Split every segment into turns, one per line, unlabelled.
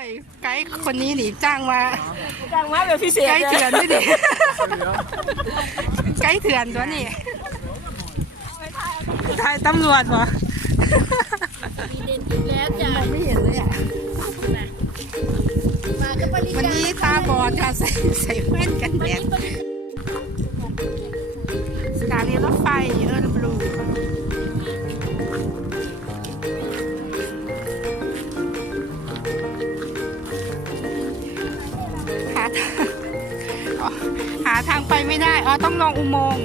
ยไกด์คนนี้หนีจ้างมา
แบบพิเศษ
ไกด์เถื่อนด้วยดิไกด์เถื่อนตัวนี้ถ่ายตำรวจเหรอ
มีเด่นอีกแล้วจ้ะ
ไม่เห็นเลยอ่ะ
มากับปริ
วันนี้ตาบอดค่ะใส่แว่นกันแดดสถานีรถไฟเออร์บลูหาทางไปไม่ได้อ๋อต้องลงอุโมงค์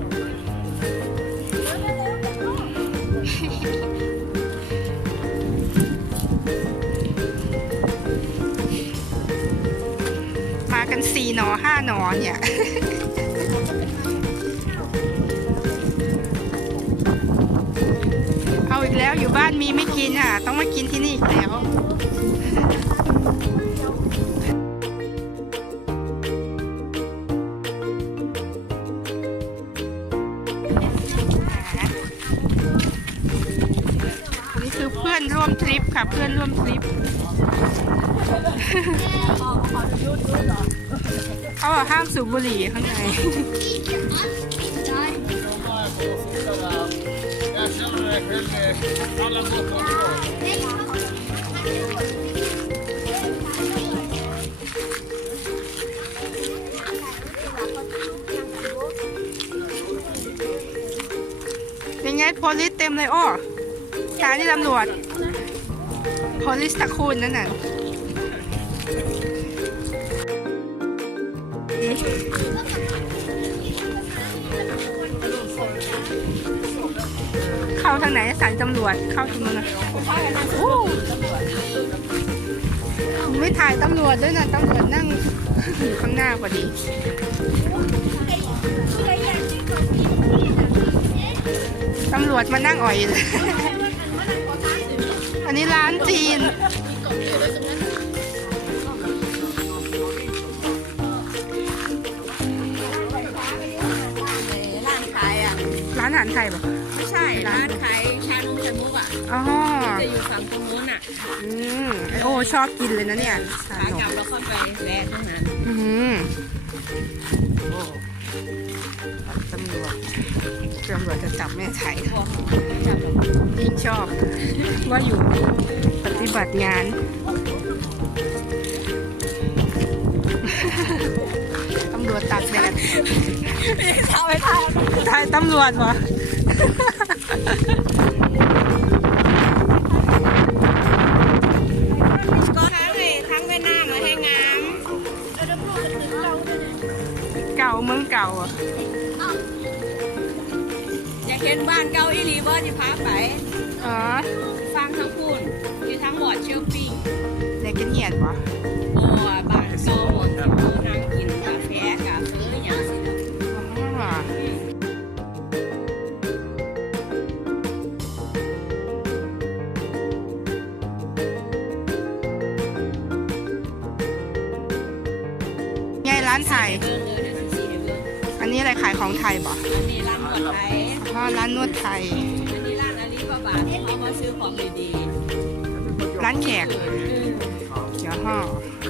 มากัน4 หนอ 5 หนอเนี่ย เอาอีกแล้วอยู่บ้านมีไม่กินอ่ะต้องมากินที่นี่อีกแล้วนี่คือเพื่อนร่วมทริปค่ะเพื่อนร่วมทริปเขาบอกห้ามสูบบุหรี่ข้างในยังไงโพลิสเต็มเลยอ้อสถานีตำรวจโพลิสตะคูนนั่นน่ะเข้าทางไหนสถานีตำรวจเข้าตรงนู้นนะไม่ถ่ายตำรวจด้วยนะตำรวจนั่งอยู่ข้างหน้าพอดีตำรวจมานั่งอ่อยเลยอันนี้ร้านจีน
ร้านขายอ่ะ
ร้านอาหารไทยป่ะ
ไม่ใช่ร้านขายชานมไข่มุกอ่ะ
อ๋อ
จะอยู่ฝั่งตรงนู้นอ่ะ
โอ้ชอบกินเลยนะเนี่ย
ขากลับเราค่อยไปแวะตรงนั้น
ตำรวจจะจับแม่ไทยยิ่งชอบว่าอยู่ปฏิบัติงานตำรวจตัดแดดถ่ายตำรวจเหรอ
ทั้งเวียดนามและแห่งงาม
เก่าเมืองเก่าอ่ะ
อยากเห็นบ้านเก่าอีหลีบ่ที่พาไปฟังทั้งคุณอยู่ทั้งบอร์ดเชลปิ้ง
ในกันเหียดปะ
บ้านเก่านั่งกินกาแฟอย่างสิ
ไงร้านไทยอันนี้อะไรขายของไทยปะ
อันนี้ร้านนวดไทย
ร้านนวดไทย
อันนี้ร้านอาลีบาบาเขามาซื้อของดี
ๆร้านแขกเดี๋ยวห่อ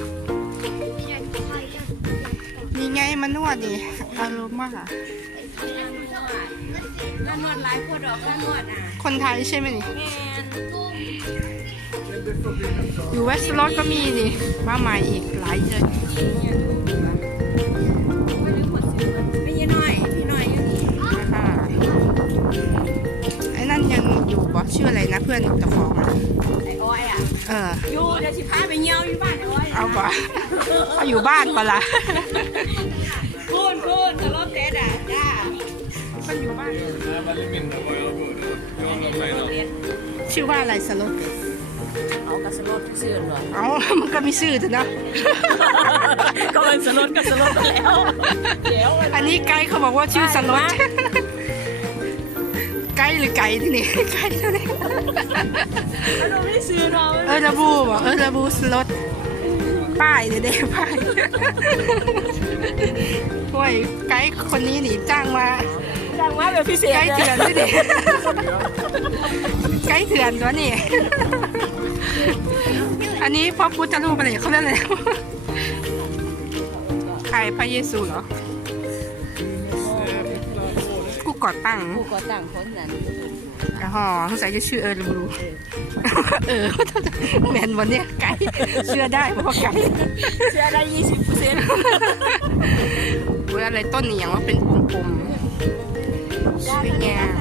มีไงมานวดดิอารมณ์มาก
ร้านนวดหลายคนดอกร้านนวด
คนไทยใช่ไหมนี่อยู่เวสต์โรดก็มีดิมาใหม่อีกหลายเลยชื่ออะไรนะเพื่อนเจ้าของ
ไอ้อ้อยอยู่เดี๋ยวสิพาไปเยี่ยวอยู่บ้านไอ้อ้อย
เอาปะเอาอยู่บ้านปะล่ะ
คุณสโลเทสจ้า
มันอยู่บ้านชื่อว่าอะไรสโลเทส
เอากระสโลดชื่อหรอ
เอามันก็มีชื่อเถอะนะ
ก็เป็นสโลดกับสโลดแล้ว
อันนี้ไกด์เขาบอกว่าชื่อสโลดไก่หรือไก่ที่นี่ไก่ที่นี่
เราไม่ซื้อเรา
ระบูบอกระบูสล็อตป้ายเด็ดๆป้ายโอ้ยไก่คนนี้หนีจ้างมา
แบบพิเศษ
ไก่เถื่อนด้วยดิไก่เถื่อนตัวนี้ อัอันนี้พระพุทธรูปอะไรเขาเรียกอะไรใครพระเยซูเหรอผู้ก่อตั้ง
ผู้ก่อตั้งคนนั้น
อ๋อสงสัยจะชื่อรู้แมนวันเนี้ยไก่เชื่อได้เพราะไก่
เชื่อได้ 20%
เว้ยอะไรต้นเหนียงว่าเป็นกลมๆสวยงาม